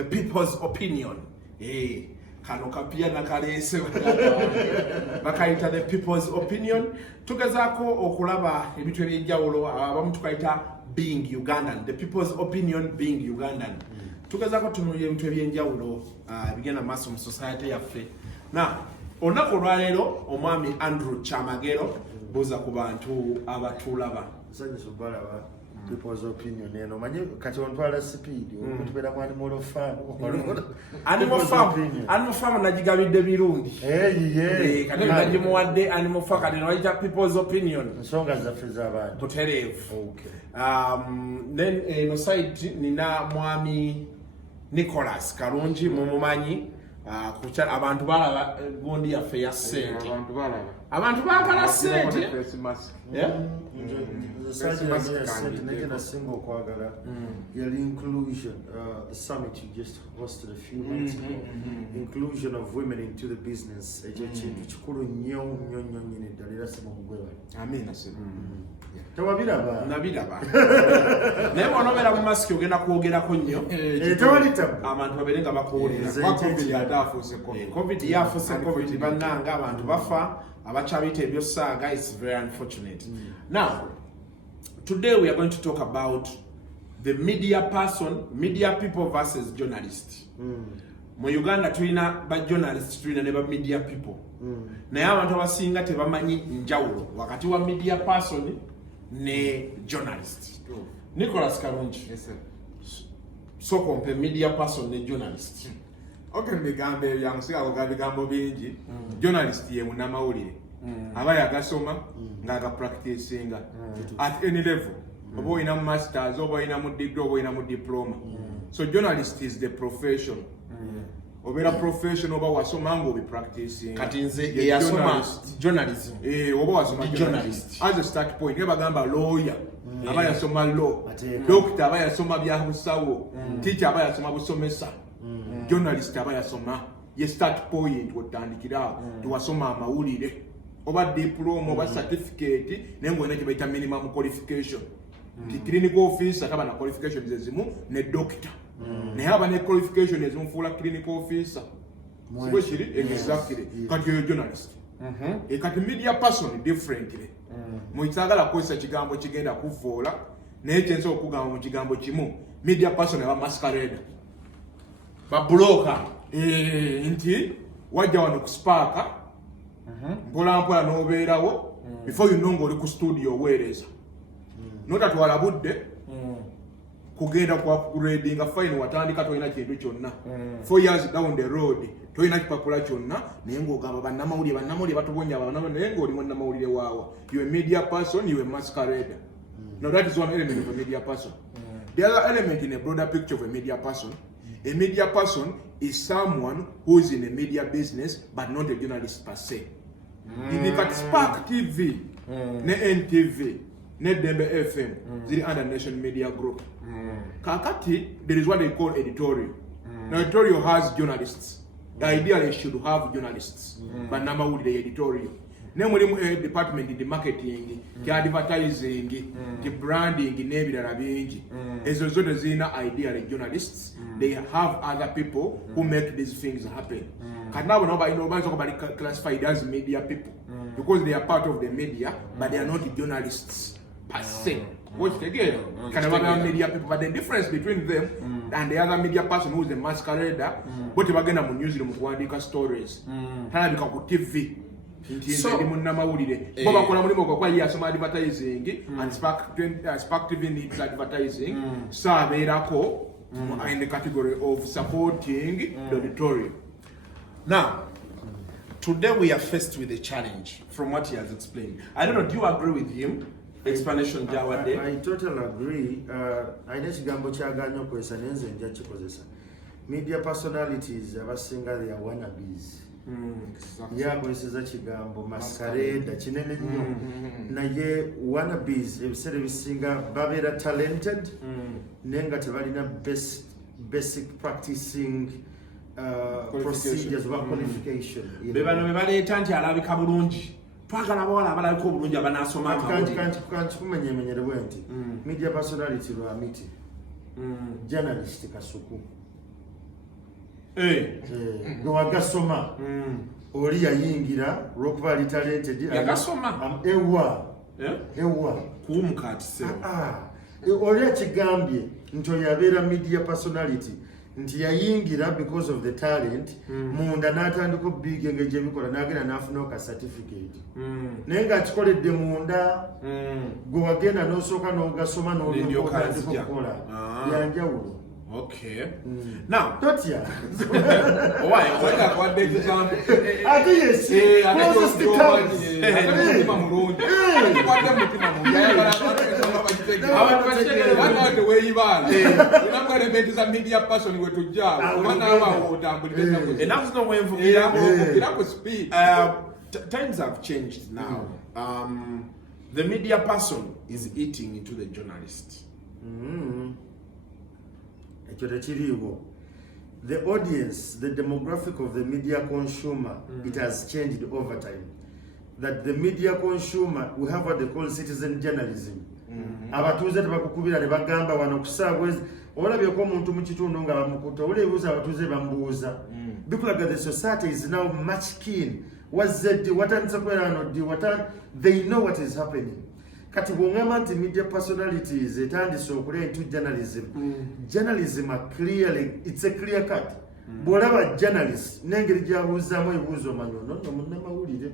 the people's opinion. Kano kapia na kalese bakaita the people's opinion. Tugezaako okulaba ebintu ebyenjawulo abamu tukaita being Ugandan, the people's opinion being Ugandan. Tugezaako tunuye ebintu ebyenjawulo bigenda maaso mu society yaffe. Na olunaku olwaleero omwami Andrew Chamagero buuza ku bantu abatulaba. People's opinion eno manye kati ontwala speed okutubera mu animal farm animal farm najigabidde birungi kati nagimuwadde animal farm kati nawaita people's opinion nsonga zaffe z'abantu butereevu. Then eno side nina mwami Nicholas Kalungi mumumanyi kucha abantu balaba gondi yaffe ya ssente abantu baagala ssente inclusion summit you just hosted a few months ago. Inclusion of women into the business ekintu kikulu nnyo nyine ddala se mu mugweba. Amina. Tewabiraba nabiraba naye onobera mu masiki ogenda kwogerako nnyo abantu babere nga bakuwulira covid yafuuse covid bannanga abantu bafa abakyabiyita ebyosaaga. It's very unfortunate. Now today we are going to talk about the media people versus journalist. Mu Uganda tulina ba journalist tulina ne ba media people. Naye abantu abasinga tebamanyi njawulo wakati wa media person ne journalist. Nicholas Kalungi. Yes sir. So compare media person ne journalist. Okay, bigambo byangusiga ko bigambo bingi. Journalist ye munamawulire. Aba yagasoma nga practicing at any level. Obo ina masters, obo ina mu degree, obo ina mu diploma. So journalist is the profession. Obera profession oba wasoma ngo be practicing. Kati nze yasoma journalism. Oba wasoma journalist. As a start point, eba gamba lawyer. Aba yasoma law. Doctor aba yasoma bya busawo. Teacher aba yasoma busomesa. Journalist aba yasoma ye start point wotandikira tuwasoma amawulire. Oba diploma oba certificate nengo ene kibaita minimum qualification. Clinical officer kaba na qualification zezimu ne doctor. Ne haba ne qualification ezimu full clinical officer. Sibashiri exactly. Kati yo journalist. Kati media person differently. Muitagala kosa kigambo kigenda kuvoola naye kyenso okugamba mu kigambo kimu media person aba masquerade. Ba broker nti wajja wano kusparka mpola n'obeerawo before you know ng'oli ku studio weereza notatwala budde kugenda kwa upgradinga fine watandika toyina kintu kyonna 4 years down the road toyina kipapula kyonna naye ng'ogamba bannamawulire batubonya naye ng'oli munnamawulire waawa. You a media person, you a masquerade. Now that is one element of a media person. The other element in a broader picture of a media person is someone who is in a media business but not a journalist per se. In the Spark TV, ne NTV, ne Dembe FM, the under Nation Media Group. Kakati, there is what they call editorial. Now editorial has journalists. Ideally should have journalists, but number would the editorial. Nemuli department in the marketing, the advertising, the branding, nebirala bingi. Ezo zote zina ideally journalists. They have other people who make these things happen. Kanabo nobody classified as media people because they are part of the media, but they are not journalists per se. Watch again. Kanabo media people, but the difference between them and the other media person who is a masquerader, but they bagenda mu newsroom kuandika stories. Tanabika ku TV. So, bakola mulimo kwa yasoma advertising and Spark TV needs advertising. So abeerako in the category of supporting the editorial. Now, today we are faced with a challenge from what he has explained. I don't know, do you agree with him? Explanation Jawade. I totally agree. I know kigambo kyaganyo kwesa nenze nja kikozesa. Media personalities abasinga they are wannabes. Yakozesa kigambo masquerade kinene nnyo. Naye wannabes ebiseera ebisinga babeera talented nenga tebalina basic practicing procedures or qualification. Bebano bebaleeta nti alabika bulungi. Twagala bawala abalabika obulungi abanasoma amawulire. Kanti kumenyemenyere bwenti. Media personality lwamiti. Journalist kasuku. gwe wagasoma oli yayingira olwokuba ali talented yagasoma ewa kuwumukatise oli akigambye nti oyo abeera media personality nti yayingira because of the talent munda n'atandika obiga engeri gyebikola n'agenda n'afunawo ka certificate naye ng'akikoledde munda gwe wagenda n'osooka n'ogasoma n'otandika okukola byanjawulo. Okay. Now, totya. Why what the example? I think yes. Closest to town. What the way you are. You're not going to be a media person with a job. 1 hour and that's not when for speed. Times have changed now. The media person is eating into the journalist. The audience, the demographic of the media consumer, it has changed over time. That the media consumer, we have what they call citizen journalism. Abatuuze tebakukubira ne bagamba wano kusaawa olabyeko omuntu mu kitundu nga bamukuta oleebuuza abatuuze bamubuuza. Because the society is now much keen. They know what is happening. Kati bwongamba nti media personalities etandise okulya into journalism. Journalism are clearly, it's a clear cut. Bwolaba journalist n'engeri gy'abuuzaamu ebibuuzo manyono nno munnamawulire.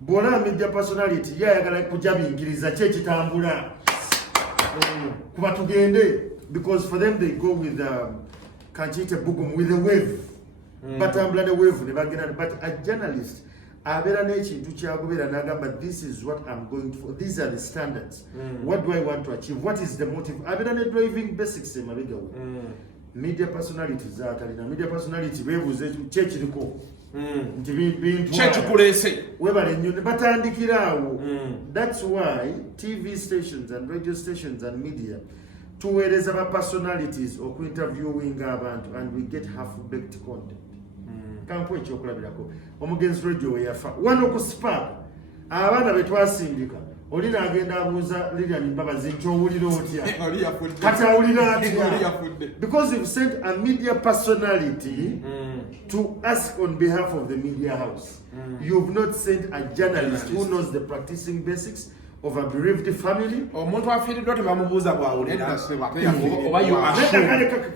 Bwolaba media personality yayagala kujja biyigiriza ki ekitambula kuba tugende, because for them they go with kanchite bugum with the wave. Batambula ne wave ne bagenda, but a journalist abeera n'ekintu kyagoberera n'agamba this is what I'm going for, these are the standards, what do I want to achieve, what is the motive, abeera ne driving basics emabegawo. Media personalities atalina media personality beebuuze kyekiriko nti bintu kyekikuleese webale nnyo ne batandikira awo. That's why TV stations and radio stations and media tuweereza ba personalities okuinterviewing abantu and we get half-baked content. Kampo ekyokulabirako omugenzi radio we yafa wano ku spark abaana be twasindika oli n'agenda abuuza Lilian Mbabazi nti owulira otya kati awulira atya, because you've sent a media personality to ask on behalf of the media house. You've not sent a journalist who knows the practicing basics of a bereaved family. Omuntu afiiriddwa tebamubuuza bw'awulira oba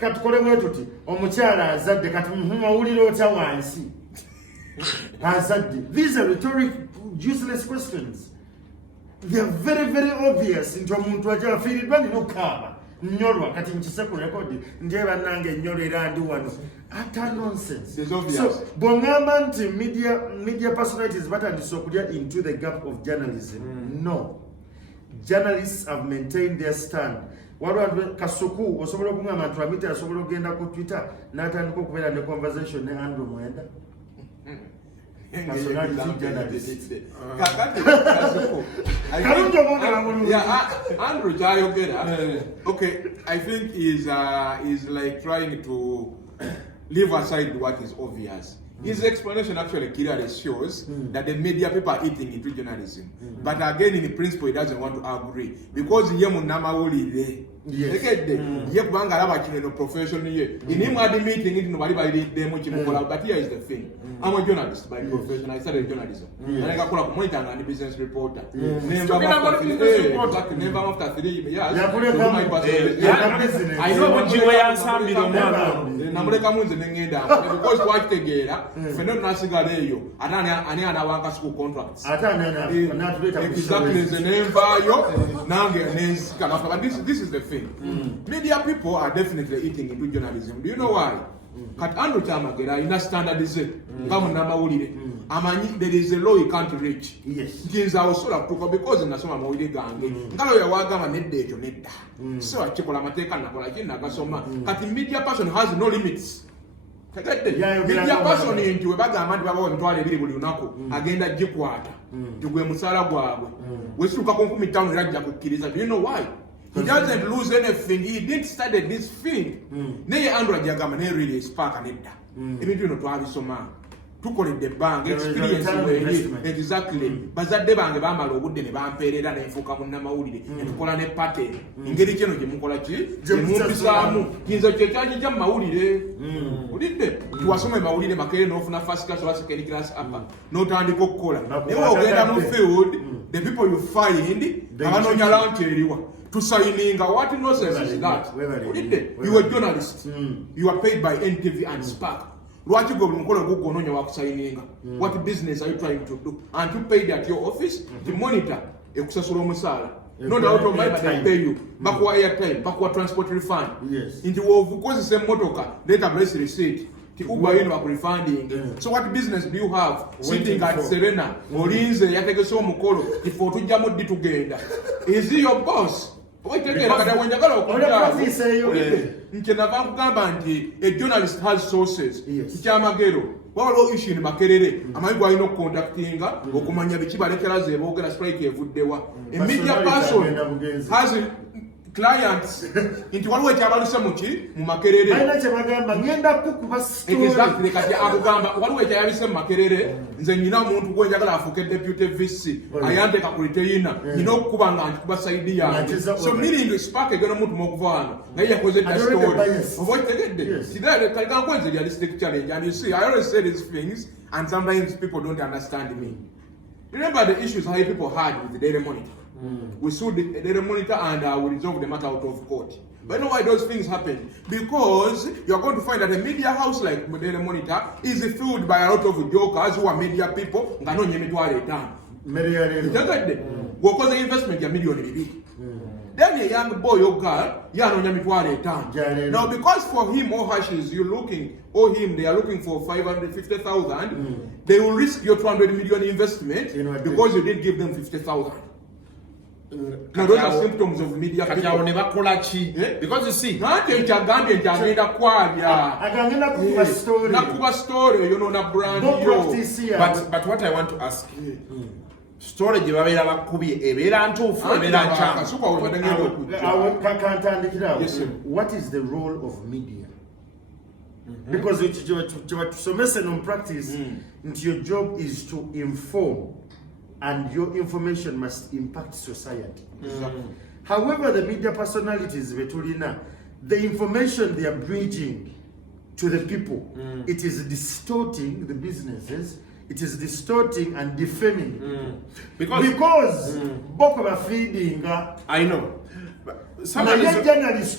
katukolemu tuti omukyala azadde kati awulira otya wansi azadde. These are rhetoric useless questions. They are very very obvious nti omuntu afiiriddwa nina okukaaba nnyolwa kati nkise ku rekodi ndyeba nange nnyolwa era ndi wano. Utter nonsense. So bw'ongamba nti media personalities batandise okulya into the gap of journalism. No. Journalists have maintained their stand. Waliwo Kasuku osobola okungamba nti Amita asobola okugenda ku Twitter n'atandika okubeera ne conversation ne Andrew Mwenda. Andrew Jayogera, okay, I think is like trying to leave aside what is obvious. His explanation actually clearly shows that the media people are eating into journalism. But again, in principle, he doesn't want to agree. Because he is kubanga alaba kino profession ye. In him at the meeting, it nobody by them, but here is the thing. I'm a journalist by profession. I started journalism. And I got called up monitor and business reporter. Never after 3 years. I know what you are saying. Namureka munze nengenda because quite tegera feno nasigareyo ani anawanga school contracts exactly the name vayo nange nenzika. But this is the thing. Media people are definitely eating into journalism. Do you know why? Kat Andrew Chamagera ina standardize kama namawulire amanyi there is a law you can't reach. Yes. Nginza osola kuko because nasoma mawulire gange ngalo ya wagama nedde ekyo nedda so akikola amateeka nakola kinna gasoma kati media person has no limits. Media person nti we bagamba nti babawo emitwalo ebiri buli lunaku agenda gikwata tugwe musala gwabwe wesituka ku 15 era ajja kukkiriza. Do you know why? He doesn't lose anything. He didn't study this thing. Naye Andrew ajagamba naye really spark nedda ebintu bino twabisoma tukoledde ebbanga experience weri exactly bazadde bange bamala obudde ne bampeerera nenfuuka munnamawulire ne tukola ne pattern engeri kyeno gye mukola ki gyemumpisaamu kiyinza kyekyagijja mu mawulire olidde tiwasoma emawulire makerere n'ofuna first class oba second class upper n'otandika okukola naye ogenda mu field the people you find abanoonya lanti eriwa to signing what nonsense is that you are a journalist you are paid by NTV and Spark lwaki gwe buli mukolo gugonoonya wakusayininga what business are you trying to do and you paid at your office to monitor ekusasula omusaala not out of my but they pay you bakuwa airtime bakuwa transport refund nti wovukozesa emmotoka database receipt Uber yino bakurefunding so what business do you have sitting at Serena olinze yategese omukolo ifo tujjamu ddi tugenda is he your boss oitegera kati wenjagala okutaa nkyendava nkugamba nti a journalist has sources kyamagero waliwo issue ne Makerere amanyi gwalina okucontactinga okumanya biki balekera ze boogera strike evuddewa a media person has clients nti waliwo ekyabaluse muki mu Makerere ayina kyebagamba ngenda kukuba story exactly kati akugamba waliwo ekyayabise mu Makerere nze nyina omuntu gwenjagala afuuke deputy VC ayandeka ku retainer nyina okukuba nga nkikuba saidi yange so meaning Spark egenda omuntu mokuva wano naye yakoze edda story oba okitegedde kalikankweze realistic challenge and you see I always say these things and sometimes people don't understand me. Remember the issues how people had with the Daily Monitor. We sued the Daily Monitor and we resolved the matter out of court. But you know why those things happen? Because you're going to find that a media house like the Daily Monitor is filled by a lot of jokers who are media people. Because the investment is $1 million. Then a young boy or girl, now because for him or her she's you looking or him they are looking for 550,000, they will risk your 200 million investment because you didn't give them 50,000. Now those are symptoms of media people. Because you see, story, you know, na brand. But what I want to ask you. Story gye babeera bakubye ebeera ntuufu ebeera what is the role of media? Because kyebatusomese in practice nti your job is to inform and your information must impact society. However, the media personalities betulina, the information they are bringing to the people, it is distorting the businesses. It is distorting and defaming because boko ba feeding. I know. Someone is journalist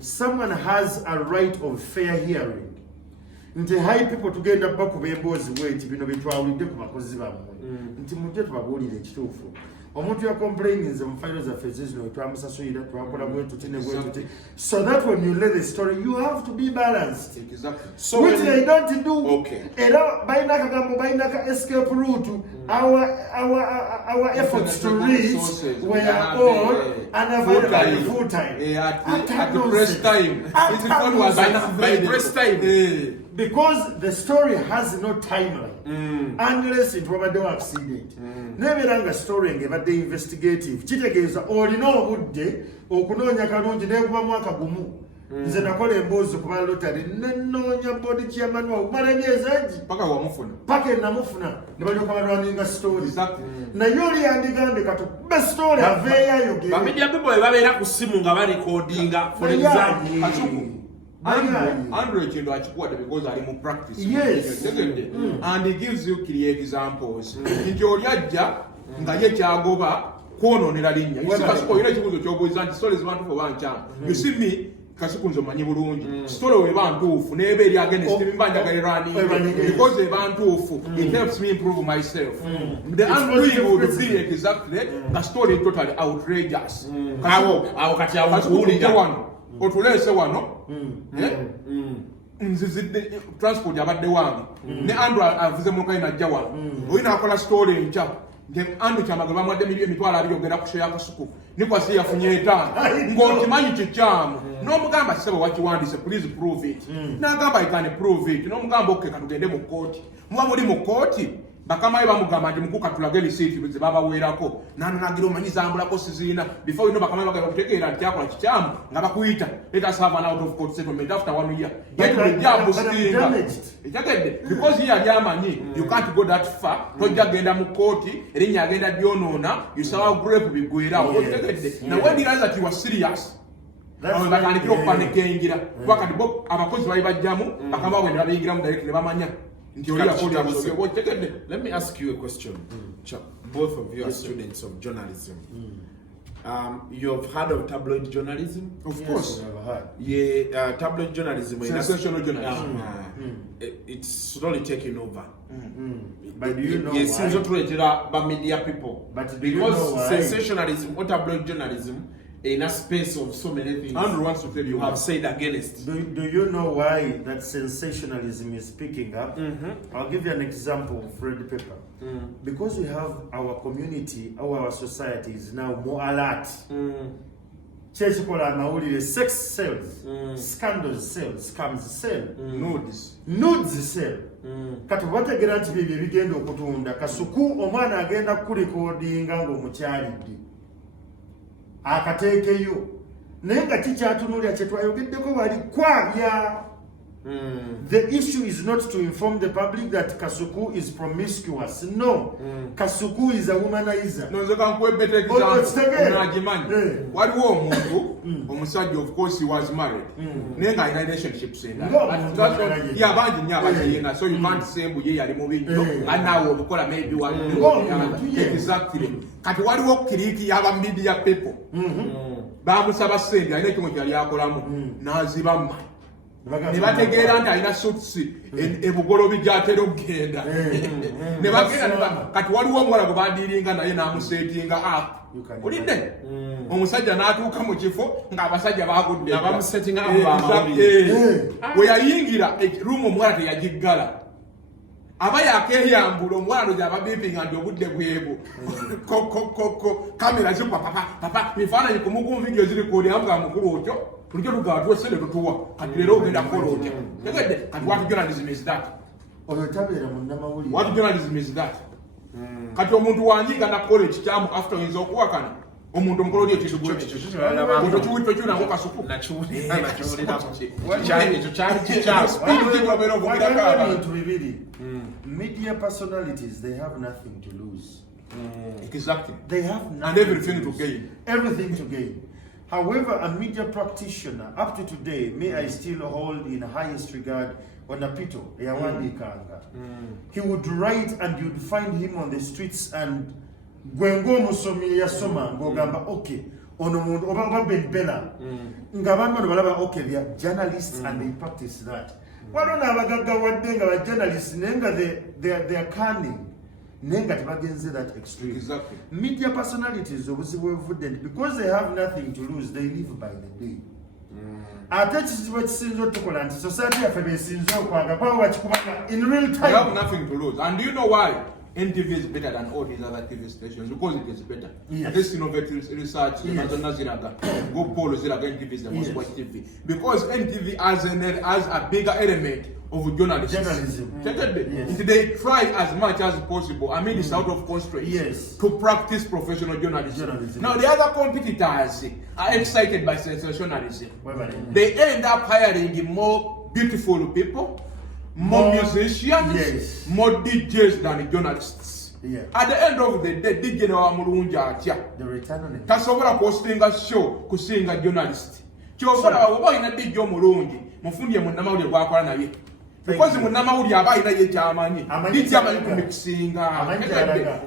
someone has a right of fair hearing. Nti high people tugenda bakuba emboozi bweti bino bitwawulidde ku bakozi bammwe nti mujje tubabuulire ekituufu omuntu ya complaining nze mu files of zino twamusasulira twakola bwetu tine bwetu so that when you lay the story you have to be balanced so which they don't do. Era baina kagambo baina ka escape route our efforts to reach were all unavailable full time at the press time it was by press time because the story has no timeline unless it was an accident. Neveranga story ngevadde investigative kitegeeza olina obudde okunoonya kalungi neekuba mwaka gumu nze nakola emboozi ku balotary nenoonya board chairman wa kumala emyezi egi paka enamufuna ne balyoka balwaninga story naye oli yandigambye katukube story aveeyo ayogere bamedia people bwe babeera ku ssimu nga barekodinga for example Andrew Chindo achikuwate because ali mu practice. Yes. And he gives you clear examples. Nti oli ajja nga ye kyagoba kwononera linnya. You see Kasuku yina ekibuuzo ky'obuuza nti stories bantu fo bankyama. You see me Kasuku nze omanyi bulungi. Story weba ntuufu n'eba eri against mbanja gairani because eba ntuufu it helps me improve myself. The Andrew would be exactly the story totally outrageous. Awo kati awuulira otulese wano nzizidde transport abadde wange ne Andrew avuze mu kaina ajja wano oyina akola story ncha nge Andrew kyamaga bamwadde emitwalo abiri ogenda ku show ya Kasuku nikwasi yafunye etaano ng'okimanyi kikyamu n'omugamba kisebo wakiwandiise please prove it n'agamba I can prove it n'omugamba okay katugende mu kooti muba muli mu kooti bakama ye bamugamba nti mukuka tulage receipt ze babaweerako nagira omanyi zambulako sizina before you know bakama bagala okutegeera nti kyakola kikyamu nga bakuyita let us have an out of court settlement after 1 year ekyagedde because ye yali amanyi you can't go that far tojja genda mu kooti erinnya agenda lyonoona yusawa grape bigwerawo otegedde na when he realized that he was serious batandikira okupanika engira wakati bo abakozi bali bajjamu bakama bwende babiyingiramu direct ne bamanya. Let me ask you a question. Both of you are students of journalism. You've heard of tabloid journalism? Of course. Yeah, tabloid journalism. Sensational journalism. It's slowly taking over. But do you know yes, why? By media people. But because sensationalism or tabloid journalism in a space of so many things Andrew wants to tell you have said against. Do you know why that sensationalism is picking up? I'll give you an example, Fred Pepper. Because we have our community, our society is now more alert. Sex sells, scandals sell, scams sell, nudes sell. Kati wategera nti bibye bigenda okutunda kasuku omwana agenda kurekodinga ng'omukyalidde akateekeyo naye nga kikyatunulira kye twayogeddeko wali kwabya. The issue is not to inform the public that Kasuku is promiscuous. No. Kasuku is a womanizer. No, nze kankuwe better example. Unajimanyi. Waliwo omuntu, omusajja of course he was married. Naye nga alina relationships enda. Yeah, bangi nnyo abakiyenga, so you can't say mbu ye yali mubi nnyo. Anaawe obukola maybe wali. Exactly. Kati waliwo kiriki y'aba media people. Bamusaba ssente alina ekimu kyali akolamu. N'azibamma. Ne bategeera nti alina suutusi ebugolobi gy'atera okugenda. Ne bagenda kati waliwo omuwala gwe badiiringa naye n'amuseetinga up. Olidde? Omusajja n'atuuka mu kifo ng'abasajja baagudde. Abamuseetinga up. We yayingira ruumu omuwala teyagiggala. Aba yakeeyambula omuwala gy'aba biipinga nti obudde bwebu. Kamera zikwa papa bifaananyi ku mugumu vidiyo ziri kuuliramu nga mukulu otyo. Tulijja tugawa tuwe sente tutuwa kati leero ogenda kukola otya tegedde kati what journalism is that? What journalism is that? Kati omuntu wanyiga nakukola ekikyamu after oyinza okuwakana omuntu omukolo lyo kintu bwekyo kiwitto kyunako kasuku media personalities, they have nothing to lose. Exactly. They have and everything to gain. Everything to gain. However, a media practitioner, up to today, may I still hold in highest regard Onapito Yawandi Kanga. He would write and you'd find him on the streets and Gwengo Musomi Yasoma, Gogamba, okay, Onomundu, Obama Ben Bella, Ngabamba, okay, they are journalists and they practice that. Why don't I journalists, they are cunning. Nenga that extreme. Exactly. Media personalities because they have nothing to lose, they live by the day. Society in real time. They have nothing to lose. And do you know why? NTV is better than all these other TV stations because it is better. Yes. This innovative research, yes. Go Polo Ziraga NTV is the most watched TV. Because NTV has a bigger element of journalism. Yes. They try as much as possible, I mean it's out of constraints, to practice professional journalism. Now the other competitors are excited by sensationalism. They end up hiring more beautiful people, more musicians, more DJs than journalists. Yeah. At the end of the day, DJ na mulunja atya. The return on it. Tasobola postinga show kusinga journalist. Kyobola oba ina DJ omulungi, mufundi munnamawulire gwakola naye. Because munnamawulire aba ina ye kyamanyi. DJ amanyi kumixinga.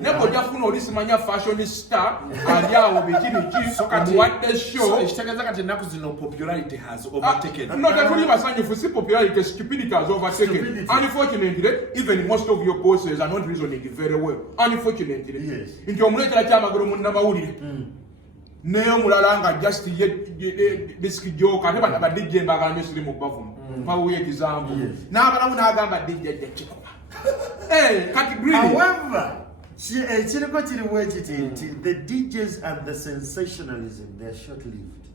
Nebo jafuna olisimanya fashionista ali awo bikini so kati what the show. Ekitegeeza kati ennaku zino popularity has overtaken. No, that really basanyufu si popularity, stupidity has overtaken. Unfortunately, even most of your bosses are not reasoning very well. Unfortunately. Yes. Nti omuleetera kyamagero munnamawulire. Neyo mulala nga just disiki joka ate bana ba DJ mbagala nyo siri mu bavumu. Pawe example. N'abalamu n'agamba DJ kikoba. Kati greedy. However, the DJs and the sensationalism, they're short-lived.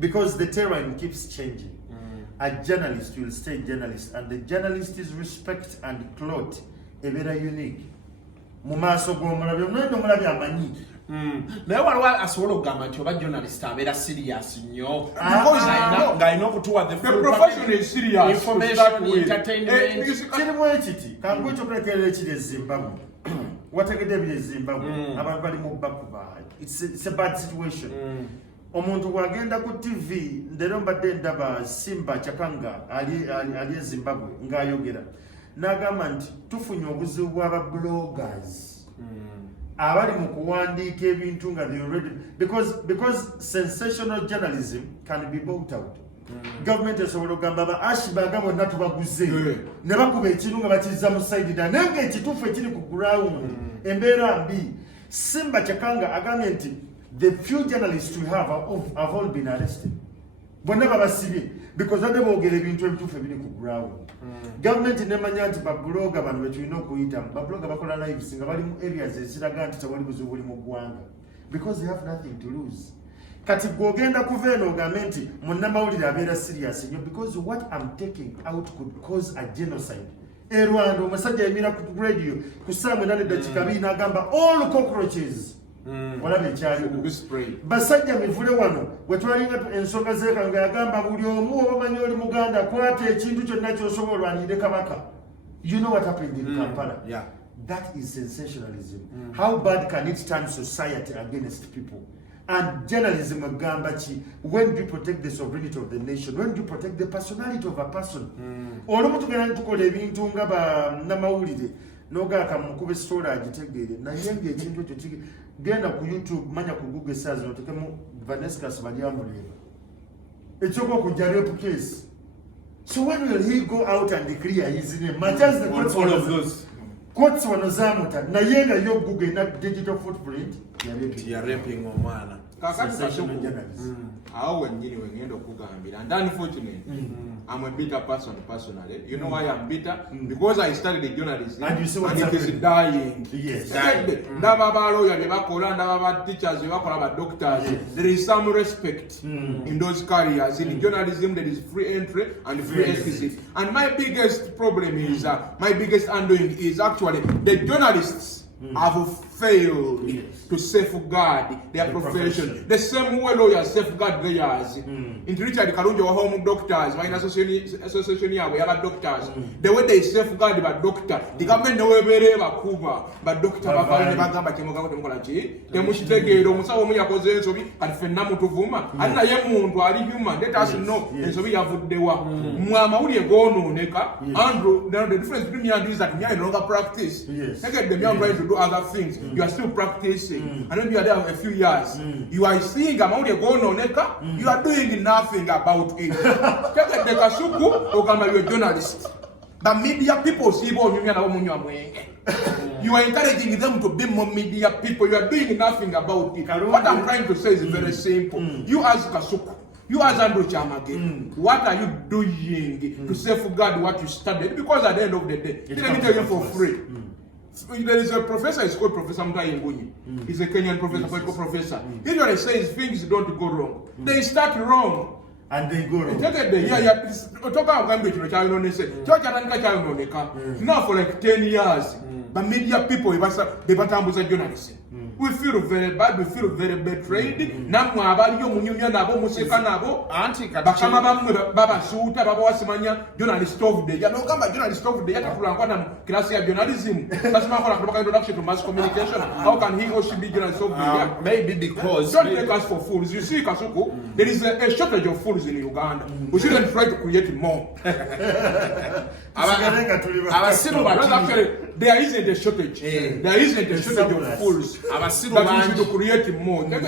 Because the terrain keeps changing. A journalist will stay journalist, and the journalist's respect and clout ebeera unique mu maaso g'omulabi omulabi omulabi amanyi naye waliwo asobola okugamba nti oba journalist abeera serious nnyo ng'alina okutuwa the profession is serious information entertainment kirimu ekiti kangu ekyokulekerera ekiri ezimbabwe wategedde ebiri ezimbabwe abantu bali mu bakuba it's a bad situation omuntu bwagenda ku tv ndero mbadde ndaba Simba Chakanga ali ezimbabwe ng'ayogera n'agamba nti tufunye obuzibu bw'aba bloggers abali mu kuwandiika ebintu nga they already because sensational journalism can be bought out government esobola okugamba aba ashibaga bonna tubaguze ne bakuba ekintu nga bakizza mu side da naye ng'ekituufu ekiri ku ground embeera mbi Simba Chakanga agambye nti the few journalists we have all been arrested bonna babasibye because badde boogera ebintu ebituufu ebiri ku ground government nemanya nti babloga bano betulina okuyitamu babloga bakola lives nga bali mu areas eziraga nti tewali buzibu buli mu ggwanga because they have nothing to lose kati gwogenda kuva eno ogambe nti munnamawulire abeera serious nnyo because what I'm taking out could cause a genocide Rwanda omusajja yemira ku radio ku saa 8:2 n'agamba all cockroaches walabe ekyaliwo basajja mivule wano wetwalinga ensonga zeeka nga yagamba buli omu obamanyi oli muganda kwata ekintu kyonna kyosobola olwanirire kabaka you know what happened in Kampala that is sensationalism how bad can it turn society against people and journalism agamba ki when do you protect the sovereignty of the nation when do you protect the personality of a person olumu tugenda nitukola ebintu nga bannamawulire nogaka mukube story agitegeere naye ng'ekintu ekyo genda ku YouTube manya ku Google search notekemu Vanessa Baliamuleba ekyoka okujja rape case so when will he go out and declare his name much as the courts wanozamuta naye nga yo Google na digital footprint ya raping omwana kakati awo wennyini wengenda okugambira and unfortunately I'm a bitter person personally. You know why I'm bitter? Because I studied journalism and you see what's it is dying. Yes. Ndaba lawyer bebakola ndaba teachers bebakola doctors. There is some respect in those careers. In journalism there is free entry and free exit. And my biggest problem is my biggest undoing is actually the journalists have failed to safeguard their profession. The same way lawyers safeguard theirs. In Richard Karunjo home doctors, my association here we have doctors. The way they safeguard the doctor, the government no way bakuba, but doctor bavale bagamba kimoga kola chi. Temushitegeero musawo muyakoze ensobi alifenna mutuvuma. Alina ye muntu ali human. Let us know ensobi yavuddewa. Mwamawuli egononeka. Andrew, the difference between me and you is that me I no longer practice. Again, the young trying to do other things. You are still practicing, and when you are there a few years, you are seeing amount you are doing nothing about it. Take the kasuku, or you a journalist. The media people see you are encouraging them to be more media people. You are doing nothing about it. What I'm trying to say is very simple. You as Kasuku, you as Andrew Chamage, what are you doing to safeguard what you studied? Because at the end of the day, let me tell you for free. There is a professor, it's called Professor Mutahi Mbunyi. He's a Kenyan professor, political professor. He usually says things don't go wrong. They start wrong. And they go wrong. Now for like 10 years, the media people, they batambuza journalists. We feel very bad, we feel very betrayed. Namwe abali yo munyumya nabo museka nabo anti bakama bamwe baba suuta baba wasimanya journalist of the year. No kama journalist of the year takulangwa na class ya journalism. Basima kola kutoka introduction to mass communication. How can he or she be journalist of the year? Maybe because don't take us for fools. You see Kasuku, there is a shortage of fools in Uganda. We shouldn't try to create more. Actually, there isn't a shortage. There isn't a shortage of fools. That we should create more. Who is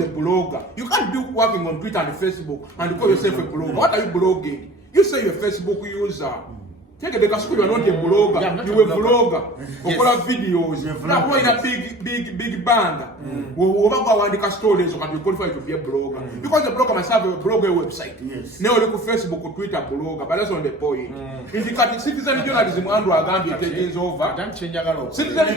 a blogger? You can't be working on Twitter and Facebook and call yourself a blogger. What are you blogging? You say you're a Facebook user. Take the Kasuku, you are not a blogger. You are a vlogger. You call videos. You are in a big band. We want to stories so you qualify to be a blogger. Because the blogger must have a blogger website. Yes. Now look at Facebook, Twitter, blogger, but that's on the point. In the citizen journalism, Andrew Agambi takes over. Citizen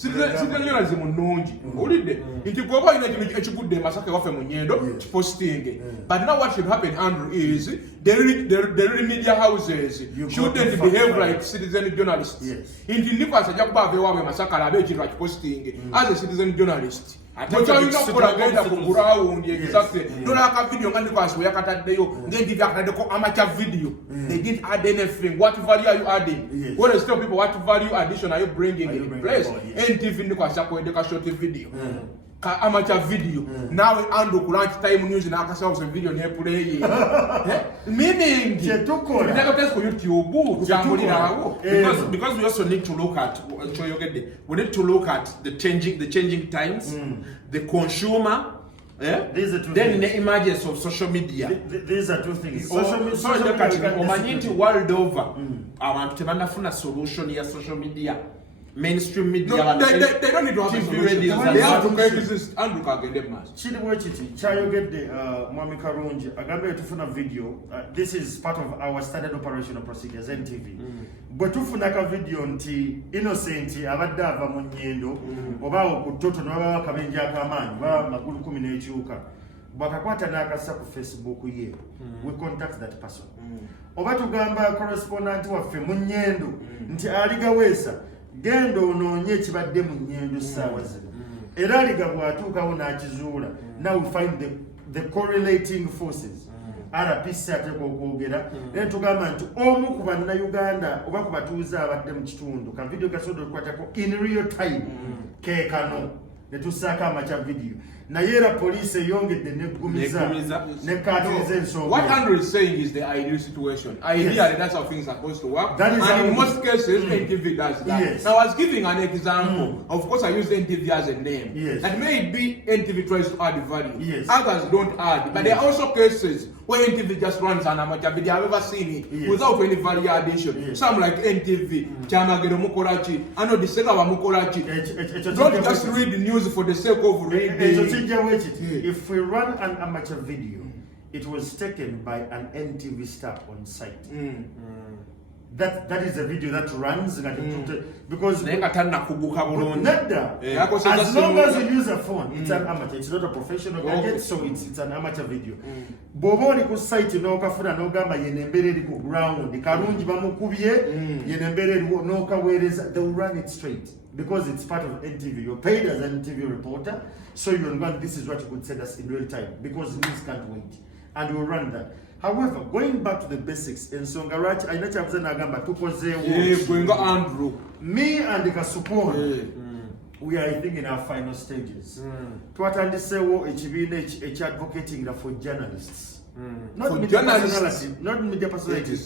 citizen journalism nnungi olidde nti bw'oba olina ekintu ekigudde e Masaka waffe mu Nyendo kiposting. But now what should happen, Andrew, is the real media houses shouldn't behave like citizen journalists. Nti Nicholas ajja kuba ava ewaabwe Masaka alabe ekintu akiposting as a citizen journalist. Mukyalina okukola genda ku ground exactly. Nolaka video nga Nicholas we yakataddeyo ng'endi byakataddeko amateur video. They didn't add anything. What value are you adding? What is tell people what value addition are you bringing in place? NTV Nicholas yakwendeka short video. Amateur video. Nawe Andrew ku lunch time news n'akasawo se video ne play. Meaning chetukola. Ndakatesa ku YouTube kyamulirawo. Because we also need to look at we need to look at the changing times, the consumer. These are two then things. The emergence of social media. These are two things. Social media world over. Abantu tebanafuna solution ya social media. Mainstream media. No, they don't need to have a solution. They have to make this Andrew Kagende mass. Chidi wachiti chayogedde Mwami Karungi agambe tufuna video. This is part of our standard operational procedures NTV. But tufuna ka video nti Innocent abadde ava mu Nyendo oba okutoto n'aba kabenja akamanyi ba magulu 10 ekyuka. Bwakakwata n'akassa ku Facebook ye. We contact that person. Oba tugamba correspondent waffe mu Nyendo nti aligawesa gendo onoonye ekibadde mu Nyendo ssaawa zino. Era aliga bw'atuukawo n'akizuula. Now we find the correlating forces. RPC ateekwa okwogera naye tugamba nti omu ku bannayuganda oba ku batuuze abadde mu kitundu ka video kasobola okukwatako in real time keekano ne tussaako amakya video naye era poliisi eyongedde neggumiza nekkaatiriza ensonga. What Andrew is saying is the ideal situation. Ideally, that's how things are supposed to work. That is and in most cases, NTV does that. Yes. Now, I was giving an example. Of course, I used NTV as a name. Yes. That may be NTV tries to add value. Yes. Others don't add. But there are also cases where NTV just runs an amateur video. I've ever seen it without any value addition. Yes. Some like NTV, Chamagero Mukorachi, I know the Sega wa Mukorachi. Don't just read the news for the sake of reading. If we run an amateur video, it was taken by an NTV staff on site. That is a video that runs because as long as you use a phone, it's an amateur. It's not a professional gadget, so it's an amateur video. Boboli ku site no kafuna no gamba yenembere ku ground karungi bamukubye yenembere no kawereza, they will run it straight because it's part of NTV. You're paid as an NTV reporter, so you'll run. This is what you could send us in real time because news can't wait, and we'll run that. However, going back to the basics, in Songarach, I know Nagamba, Andrew. Me and the Kasupon, we are, I think, in our final stages. To attend this HBNH advocating for journalists. Not media personality, not media personality,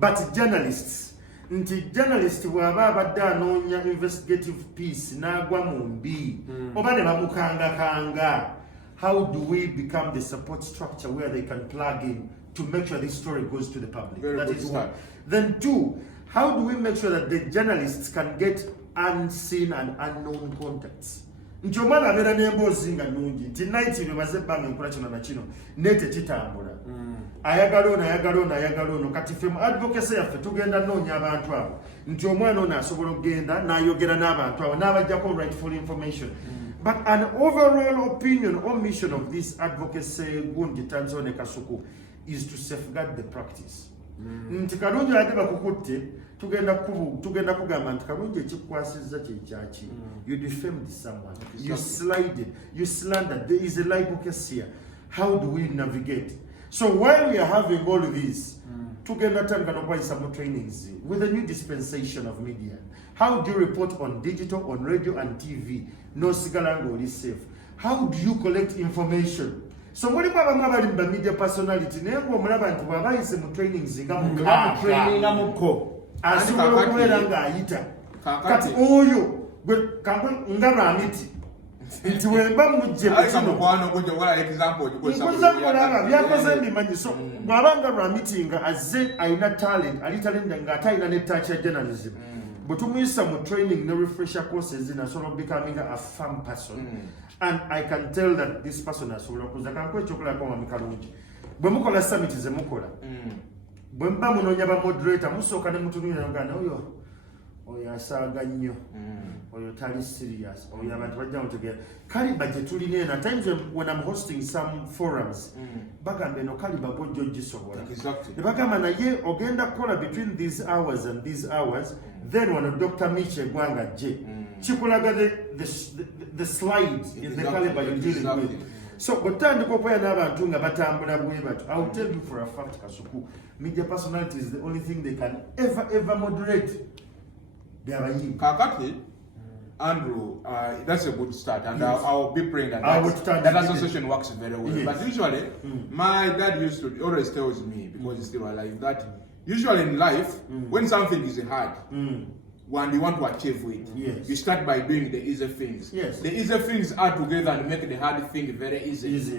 but journalists. Nti journalists wababa danonya investigative piece nagwa mumbi. Obane bamukanga kanga. How do we become the support structure where they can plug in to make sure this story goes to the public? That is one. Then two, how do we make sure that the journalists can get unseen and unknown contacts? Njomala abera nembozi nga nungi. Tonight we baze banga nkola kino na kino. Nete kitambula. Ayagalona kati femu advocacy yaffe tugenda noonya abantu abo. Nti omwana ono asobola okugenda n'ayogera n'abantu abo n'abajjako rightful information. But an overall opinion or mission of this advocacy Gundi Tanzone Kasuku is to safeguard the practice. Nti Karungi ade bakukutte tugenda kugamba nti Karungi ekikwasizza kyekyaki. You defamed someone. You slighted. You slandered. There is a libel case here. How do we navigate? So while we are having all of this, tugenda tangana by some trainings with a new dispensation of media. How do you report on digital, on radio and TV? No sigalango is safe. How do you collect information? So what if I'm a media personality? Never mulaba nti babayise mu trainings nga training amuko. Asuka kwelanga ayita. Kati oyo kamwe ngaramiti. Nti wemba mujje kino kwano kujja wala example jikosa. Byakoze mbimanyi so ngabanga ramiti nga azze aina talent, ali talent nga atayina ne touch ya journalism. But we use some training, no refresher courses in a sort of becoming a firm person. And I can tell that this person has sort of because I can't quite chocolate on Mikaruji. But summit is a Mukola. When Bamuno Yaba moderator, Musoka and Mutuni and Gano, oyo asaaga nnyo oyo tali serious oyo abantu bajja mutegeera kaliba gye tulina eno at times when I'm hosting some forums bagamba eno kaliba bwojja ogisobola ne bagamba naye ogenda kukola between these hours and these hours then wano Dr. Miche Gwanga gye kikulaga the slide in the caliber you're dealing with. So bwetandika okwera n'abantu nga batambula bwe batyo, I will tell you for a fact Kasuku, media personality is the only thing they can ever moderate. Kakati, Andrew, that's a good start, and yes. I'll be praying that association works very well. Yes. But usually, my dad used to always tells me, because he's still alive, that usually in life, when something is hard, when you want to achieve it, yes. you start by doing the easy things. Yes. The easy things are together and make the hard thing very easy. It is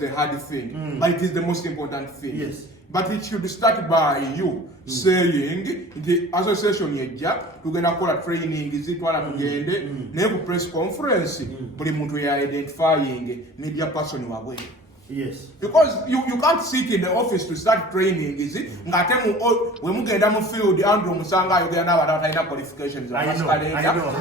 the hard thing, but it is the most important thing. Yes. But it should start by you saying the association yejja tugenda kola training zitwala tugende ne ku press conference buli muntu ya identifying media person wabwe. Yes. Because you can't sit in the office to start training, is it? Ngate we mugenda mu field Andrew Musanga ayogera n'abantu abalina qualifications of masquerade. I know.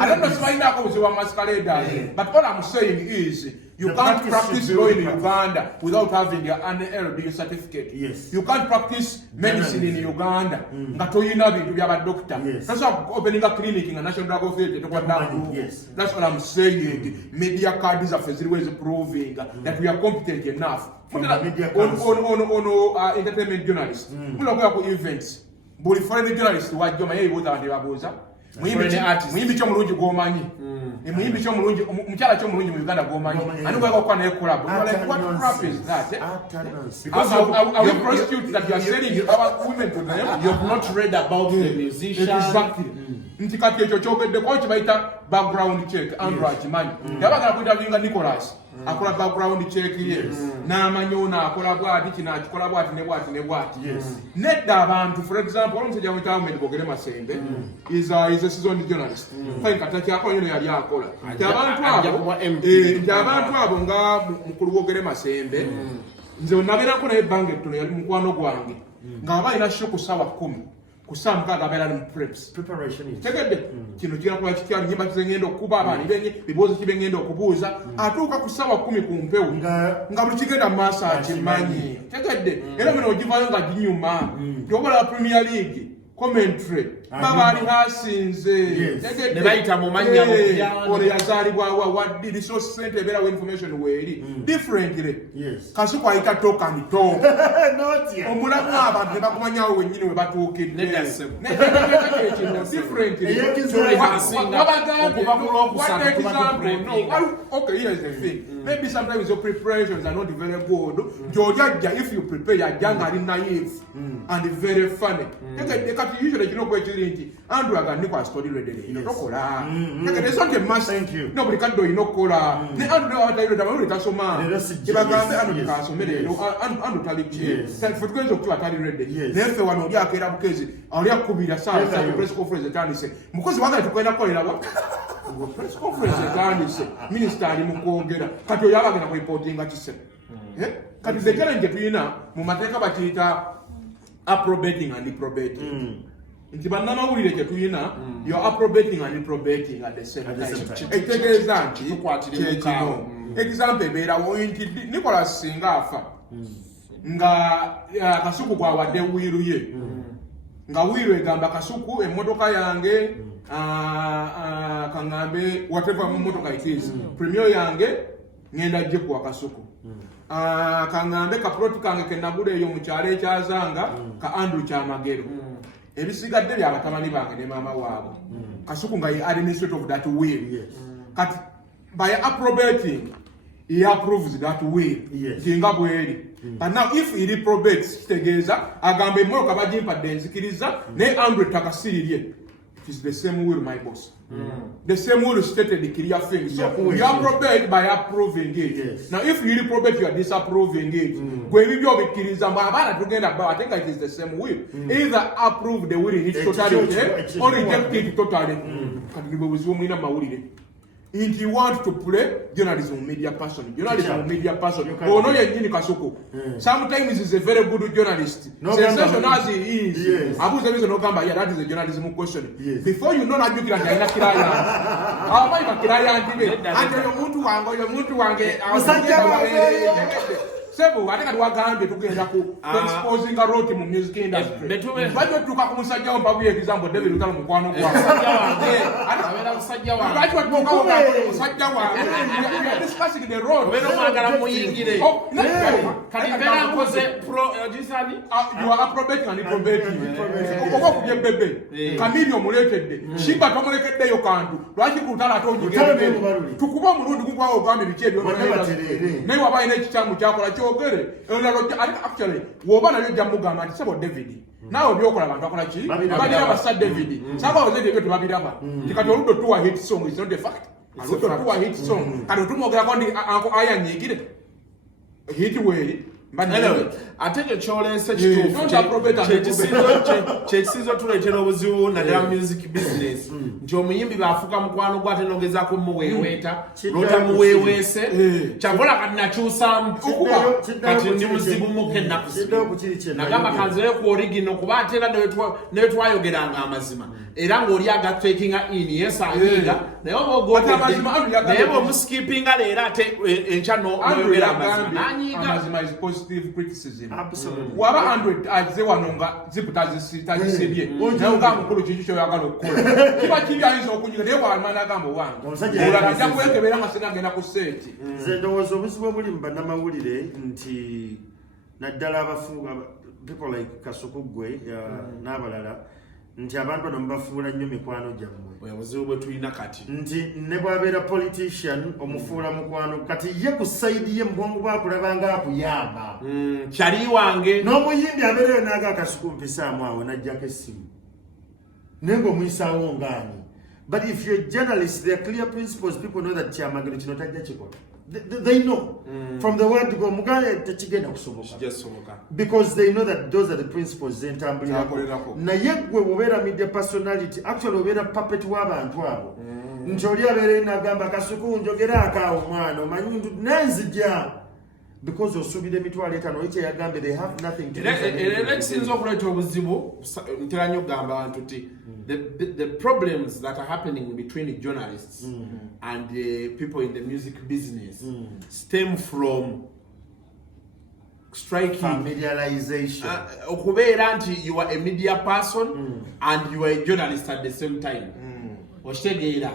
I don't know why you are masquerade, but all I'm saying is you can't practice law in Uganda without having an LB certificate. Yes. You can't practice medicine in Uganda nga toyina bintu byaba doctor. That's why opening a clinic in a national drug authority. Yes. That's what I'm saying. Media cards are always proving that we are competent enough. On entertainment journalists. Mula kwa events. Buli foreign journalists wajjo maye boza babuza. Muyimbi kyo mulungi gwomanyi. Muyimbi kyo mulungi mukyala kyo mulungi mu Uganda gwomanyi. Ani gweko kwa na collab. Like what crap is that? Because our prostitutes that you are selling our women to them, you have not read about the musician. Exactly. Ntikati ekyo kyogedde kwa kibayita background check Andrew akimanyi. Yabaga kuita binga Nicholas. Akola background check yes. N'amanyona akola bwati kina akikola bwati ne bwati ne bwati. Nedda abantu for example omusajja wita Ahmed Bogere Masembe is a seasoned journalist. Fine kataki akola yino yali akola. Abantu abo nga mukulu Bogere Masembe nze onabera ko naye bange tuno yali mukwano gwange nga abalina shoku sawa 10 kusam kaga bera mu preparation is tegedde kino kira kwa kitya nyimba kizengendo kuba abani benye bibozo kibengendo okubuuza atuuka kusawa 10 ku mpewo nga buli kigenda masa akimanyi tegedde era mino ogivayo nga ginyuma yobola Premier League commentary baba ali hasinze ne bayita mu manya mu ole yazalibwa wa resource center bera information weri differently Kasuku ayita talk and talk omulamu abantu ne bakumanyawo wenyini we batuukidde differently okay here's the thing maybe sometimes your preparations are not very good Georgia if you prepare you're young and naive and very funny usually you know where Andrew Aganiko has studied ready. No cola. There's not a mass. Thank you. Nobody can do no cola. The Andrew Aganiko Tasoma. Andrew Talichi. Thank for the of Atari ready. Yes, the one of Yakera Kezi. Aria Kubira Sa press conference at Tanise. Because one to go to press conference at Tanise. Minister Mukogera. Katoyava and reporting what you said. Can you challenge you now? Mumateka Batita approbating and reprobating. Ntibanna mawulire kye tuyina you are approbating and reprobating at the same time. Ekitegeeza nti kyekino example beera nti Nicholas singa afa nga Kasuku gwawadde wiiru ye nga wiiru egamba Kasuku emmotoka yange kaŋŋambe whatever mmotoka it is premier yange ngenda gye kuwa Kasuku kaŋŋambe kaploti kange kenagula eyo mu kyalo ekyazanga ka Andrew Kyamagero ebisigadde bya batabani bange ne mama waabo Kasuku nga ye administrator of that will kati by approbating he approves that will kinga bweri but now if he reprobates kitegeeza agamba emmoloka bagimpadde enzikiriza ne Andrew takasirirye it is the same will my boss the same will stated the clear thing so you approbate by approving it now if you reprobate you are disapproving it gwe bibyo bikiriza mbabana tugenda ba I think it is the same will either approve the will in its totality or reject it totally kati bwe buzumulina mawulire If you want to play journalism media person, media person. Oh no, you're Kasuko. Sometimes he's a very good journalist. No, sensational as he is. Yes. Abu Zabi no gamba. Yeah, that is a journalism question. Yes. Before you know that you can get kiraya. How am I kiraya? And you muntu wange. Sebo ateka tuwagambe tugenda ku exposing a role mu music industry. Bajo tuka ku musajja omba buye example David Lutalo mukwano kwa. Abera musajja wa. Bajo tuka ku musajja wa. We are discussing the role. Beno magala muyingire. Kali bera koze pro jisani. You are appropriate and reprobative. Oba ku bebe. Kamili omuletedde. Shimba tomulekedde yo kantu. Lwaki kutala tonyi. Tukuba mulundi kuba ogambe bikyebyo. Naye wabaye n'ekitamu kyakola kyogere. Actually, woba nayo jamugamba nti sebo David. Nawe byokola abantu akola ki? Babira basa David. Saba oze byo tebabiraba. Tikati oludo tuwa hit song is not a fact. Oludo tuwa hit song. Kati tumogera kondi anko aya nyigire. Hit way. Anyway, ateke kyolese kituufu kyekisizo tuleetera obuzibu naddala music business nti omuyimbi baafuuka mukwano gwate nogezaako muweeweeta lwotamuweeweese kyakola kati nakyusaamu kati ndi muzibu muke ennaku nagamba kanzeyo ku origino kuba ate era newe twayogeranga amazima era ng'oli agatekinga in yesanyiga naye oba ogogedde naye bw'omuskipinga leero ate enkya noyogera amazima nanyiga positive criticism. Absolutely. Waba 100 aze wanonga ziputazisibye. Nayo nga mukulu kintu kyo yagala okukola. Kiba kibi ayinza okunyiga naye bw'amana agambo wange. Olabija kwekebera nga sinagenda ku seeti. Nze ndowooza obuzibu buli mu bannamawulire nti naddala people like Kasukugwe n'abalala nti abantu bano mubafuula nnyo mikwano gyammwe. Obuzibu bwe tulina kati. Nti ne bw'abeera politician omufuula mukwano kati ye ku sayidi ye mubwongo bwakulabanga akuyamba. Kyali wange. N'omuyimbi abeereyo n'aga Kasuku mpisaamu awo n'ajjako essimu. Naye ng'omuyisaawo ng'ani. But if you're a journalist, there are clear principles. People know that Kyamagero kino tajja kikola. They know from the word to go mugale techigenda kusoboka because they know that those are the principles zentambulirako naye gwe bubera media personality actually obera puppet w'abantu abo nti oli abeera nagamba Kasuku njogera akaawo mwana omanyi nenzija because osuubira emitwalo etaano ekyo yagambe they have nothing to do. Era ekisinza okuleeta obuzibu ntera nnyo okugamba abantu ti the problems that are happening between journalists and people in the music business stem from striking familiarization. Okubeera nti you are a media person and you are a journalist at the same time. Oshtegera.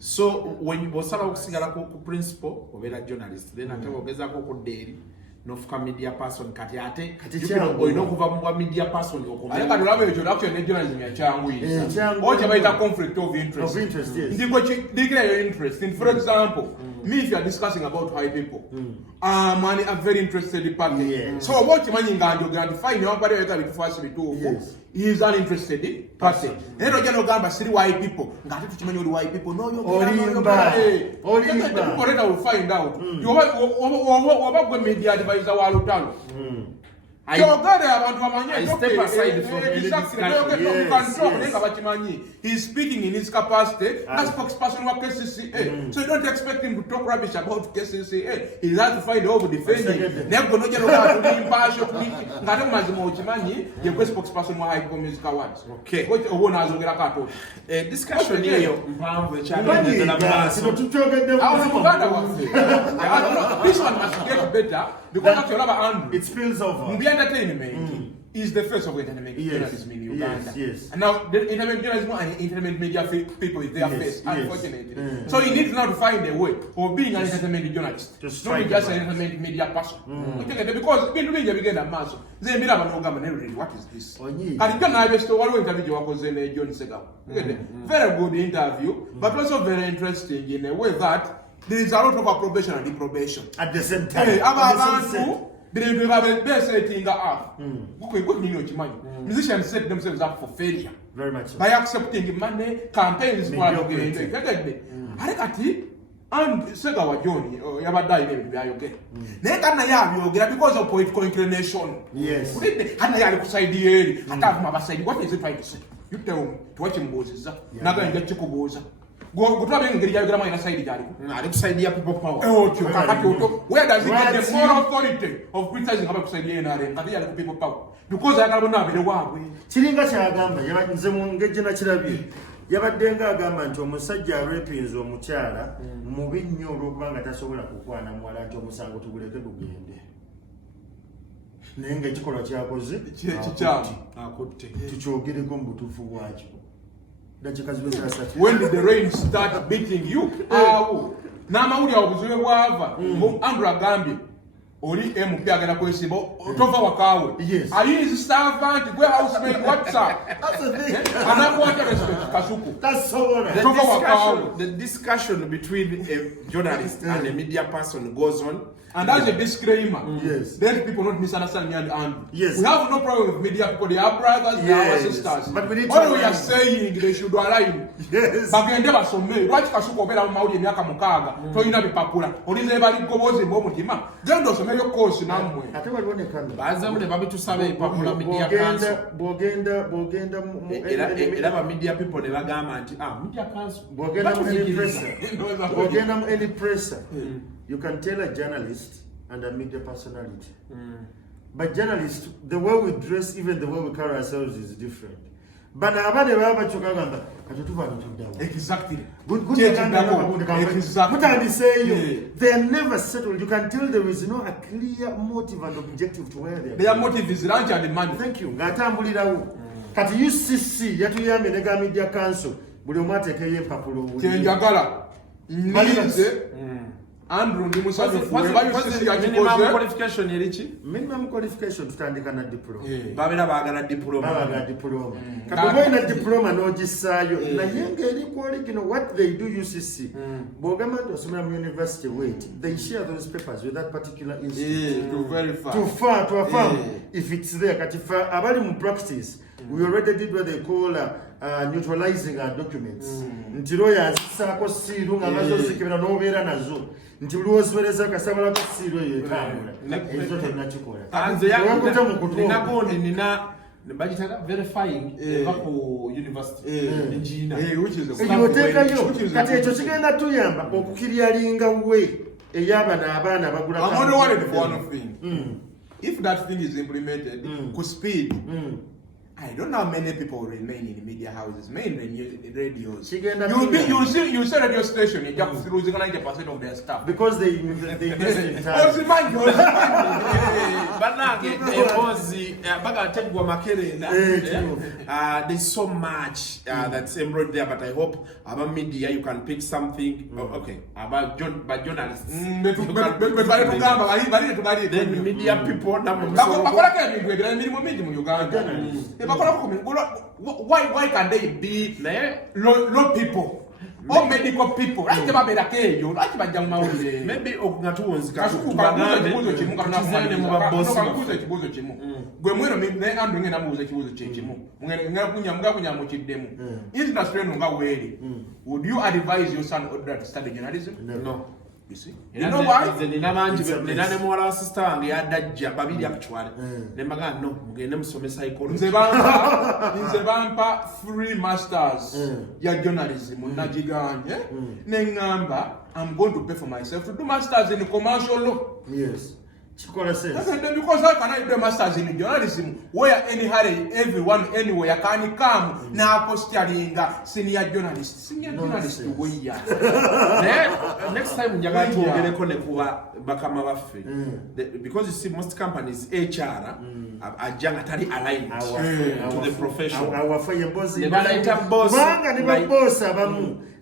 So when bosala okusigala ku principle obeera journalist then ate ogezaako okuddeeri nofuka media person kati ate olina okuva mu media person okumanya kati olaba ekyo actually ne journalism yakyanguyisa oja bayita conflict of interest. Ndiko declare your interest. For example, me if you are discussing about white people, I'm a very interested party. So what you mean nga fine nobody weka bitufuasi bituufu. He is uninterested party. Nero jano gamba siri white people. Ngati tuchimanyi oli white people no Olimba. People will find out. You wabagwe media advisor wa Lutalo. I step aside from any discussion. He's speaking in his capacity as spokesperson of KCCA. So you don't expect him to talk rubbish about KCCA. He has to find over defending. Never going to be impartial to me. Spokesperson of High Music Awards. Okay. What discussion here. This one must get better because it spills over. Entertainment is the face of entertainment journalism in Uganda. Yes. And now the entertainment journalism and entertainment media people is their face, unfortunately. So you need now to find a way of being an entertainment journalist. Not just an entertainment media person. Because people begin a mass. They meet up and go, what is this? And you can have a story interview was in John Segal. Very good interview, but also very interesting in a way that there is a lot of approbation and deprobation. At the same time. Musicians set themselves up for failure. Very much so. By accepting money, campaigns, and Sega wa Johnny, Yabadai, because of political inclination. Yes. What is it trying to say? You tell me to watch him Moses. Not going to get Chicoboza. Go to a ngeri yagera mayina side jali. Ali kuside ya people power. Where does he get the moral authority of criticizing about kuside NRM? Kati yali people power. Because I can't have the wabwe. Kiringa kyagamba nze mu ngejje na kirabye. Yabadde nga agamba nti omusajja arepinze omukyala mubi nnyo olw'okubanga tasobola kukwana muwala nti omusango tuguleke gugende. Naye ng'ekikolwa kyakoze akutte. Tukyogereko mu butuufu bwakyo. Dakika zibe za 30. When did the rain start beating you? N'amawulire obuzibe bwava. Andrew agambye oli MP agenda kwesimba tova wakaawe. Yes. Ayizi servant gwe housemate WhatsApp. That's the thing. Anakuwacha respect Kasuku. That's so on. The discussion between a journalist and a media person goes on. And as a disclaimer, yes, let people not misunderstand me and Andrew. Yes. We have no problem with media people. They are brothers, they are our sisters. But we need all we are saying, they should align. Yes. Bagende basome. Lwaki Kasuku obera mu mawulire emyaka mukaaga toyina bipapula. Olize bali gobozi mb'omutima. Genda osomeyo course nammwe. Ate waliwo ne kamera. Bazamu ne babitusaba ebipapula media council. Bw'ogenda era ba media people ne bagamba nti media council. Bw'ogenda mu any presser. You can tell a journalist and a media personality. But journalists, the way we dress, even the way we carry ourselves is different. But exactly. They are never settled. You can tell there is no a clear motive and objective to where they are. Their motive is lunch and money. Thank you. Kati UCC yatuyambe ne media council buli omwate keye papulo buli. Kenjagala. Andrew ndi musajja minimum qualification yerichi? Minimum qualification tutandika na diploma. Babera baagala diploma. Baagala diploma. Kati na diploma n'ogisaayo naye ng'eri ku original what they do UCC. Bw'ogamba nti osomera mu university wait they share those papers with that particular institute to verify. To affirm if it's there. Kati abali mu practice we already did what they call neutralizing our documents. Nti lawyer azisaako siiru nga amaze ozikebera n'obeera nazo. Nti luozibereza kasabala ko siiru eyo etambula. Ezo tonnakikola. Nina bagitaka verifying ku university engineer. Which is oteekayo kati ekyo kigenda tuyamba okukiryalinga we ey'abana abaana bagula. I'm only worried for one thing. If that thing is implemented ku speed, I don't know how many people remain in media houses, mainly radios. You'll see radio station, you're just losing 90% of their staff. Because they invest in time. There's so much that's embroidered there, but I hope about media you can pick something. Okay, about journalists. Then media people, why can they be low people or medical people? Maybe would you advise your son or daughter to study journalism? No. You see? You know why? Nina mwala sister wange yadajja babiri actually. Nembaga no mugende musome psychology. Nze bampa free masters ya journalism najiganye. Nengamba I'm going to pay for myself to do masters in commercial law. Yes. Because how can I do a master's in journalism where everyone anywhere can come now posturing senior journalist. Senior journalist way. Next time njaga tuogereko ne kuba bakama baffe. Because you see most companies HR ajanga tali aligned to the profession. Our fire boss.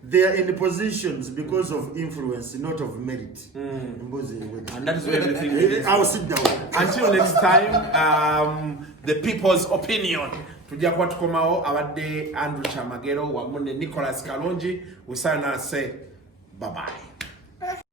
They are in the positions because of influence, not of merit. And that is where everything is. I'll sit down. Until next time, the people's opinion. Tujja kuba tukomawo abadde Andrew Chamagero wamunne Nicholas Kalonji. We sign and say bye-bye.